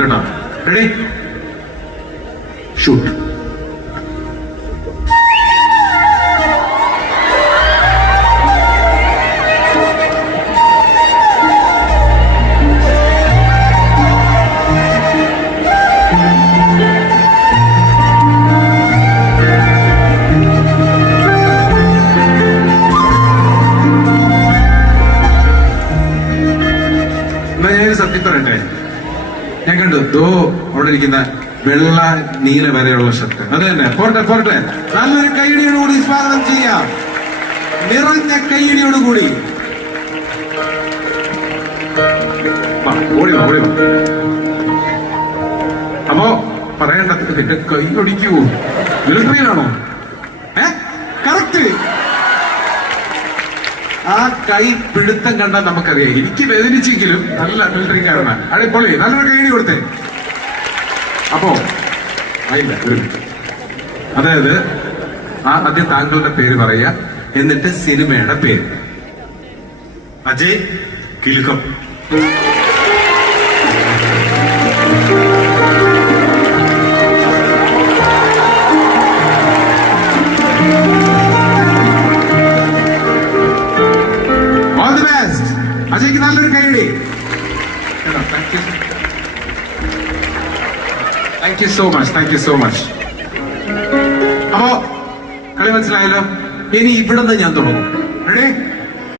കേട്ടോ. Ready, shoot. സത്യം പറയട്ടെ, ഞാൻ കണ്ടു ദോ അവിടെ ഇരിക്കുന്ന വെള്ള നീല വരെയുള്ള ഷർട്ട്. അത് തന്നെ, പോരട്ടെ പോരട്ടെ. നല്ലൊരു കൈയടിയോടുകൂടി സ്വാഗതം ചെയ്യാം, നിറഞ്ഞ കൈയടിയോടുകൂടി. ഓടി വാ ഓടി വാ. അപ്പോ പറയേണ്ടത് നിന്റെ കൈ ഒടിക്കൂ. മിലിറ്ററിയിലാണോ? കറക്റ്റ്. ആ കൈ പിടുത്തം കണ്ടാൽ നമുക്കറിയാം. എനിക്ക് വേദനിച്ചെങ്കിലും നല്ല മിലിറ്ററിക്കാരനാണ്. അടിപൊളി, നല്ലൊരു കൈയടി കൊടുത്തേ. അപ്പോ ആയില്ല, ഒരു മിനിറ്റ്. അതായത് ആദ്യം താങ്കളുടെ പേര് പറയാ, എന്നിട്ട് സിനിമയുടെ പേര്. അജയ് കിലുക്കം. അജയ്ക്ക് നല്ലൊരു കൈയടി. Thank you so much, thank you so much. അപ്പോ കളി മനസ്സിലായല്ലോ. ഇനി ഇവിടുന്ന് ഞാൻ തുടങ്ങും. റെഡി?